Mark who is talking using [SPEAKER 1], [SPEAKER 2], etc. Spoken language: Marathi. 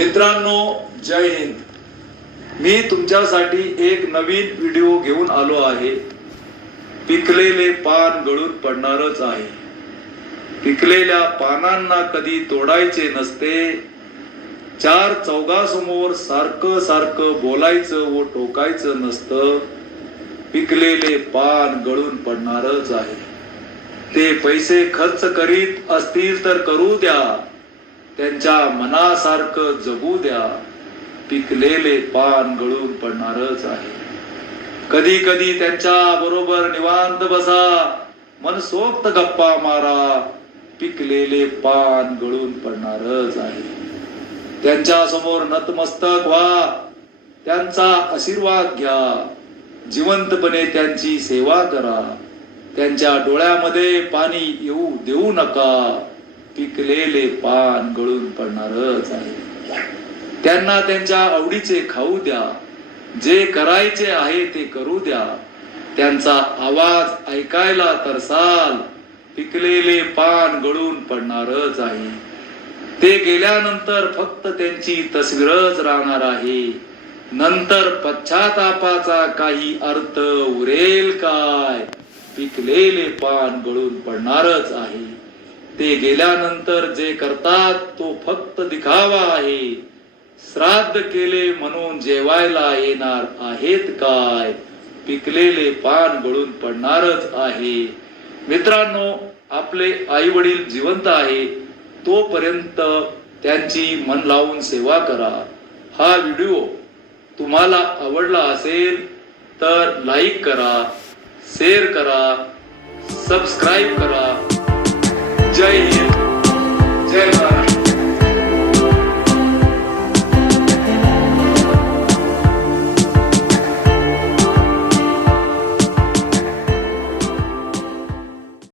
[SPEAKER 1] मित्रांनो जय हिंद. मी तुमच्यासाठी एक नवीन व्हिडिओ घेऊन आलो आहे. पिकलेले पान गळून पडणारच आहे. पिकलेल्या पानांना कधी तोडायचे नसते. चार चौघासमोर सारखं सारखं बोलायचं व टोकायचं नसतं. पिकलेले पान गळून पडणारच आहे. ते पैसे खर्च करीत असतील तर करू द्या. त्यांच्या मनासारखं जगू द्या. पिकलेले पान गळून पडणारच आहे. कधी कधी त्यांच्या बरोबर निवांत बसा. मनसोक्त गप्पा मारा. पिकलेले पान गळून पडणारच आहे. त्यांच्यासमोर नतमस्तक व्हा. त्यांचा आशीर्वाद घ्या. जिवंतपणे त्यांची सेवा करा. त्यांच्या डोळ्यामध्ये पाणी येऊ देऊ नका. पिकलेले पान गळून पडणारच आहे. त्यांना त्यांच्या आवडीचे खाऊ द्या. जे करायचे आहे ते करू द्या. त्यांचा आवाज ऐकायला तरसाल. पिकलेले पान गळून पडणारच आहे. ते गेल्यानंतर फक्त त्यांची तस्वीरच राहणार आहे. नंतर पश्चातापाचा काही अर्थ उरेल काय? पिकलेले पान गळून पडणारच आहे. ते गेल्यानंतर जे करतात तो फक्त दिखावा आहे. श्राद्ध केले म्हणून जेवायला येणार आहेत काय? पिकलेले पान गळून पडणारच आहे. मित्रांनो आपले आई वडील जिवंत आहे. तोपर्यंत त्यांची मन लावून सेवा करा. हा व्हिडिओ तुम्हाला आवडला असेल तर लाईक करा शेअर करा सबस्क्राईब करा. जय हिंद जय महाराज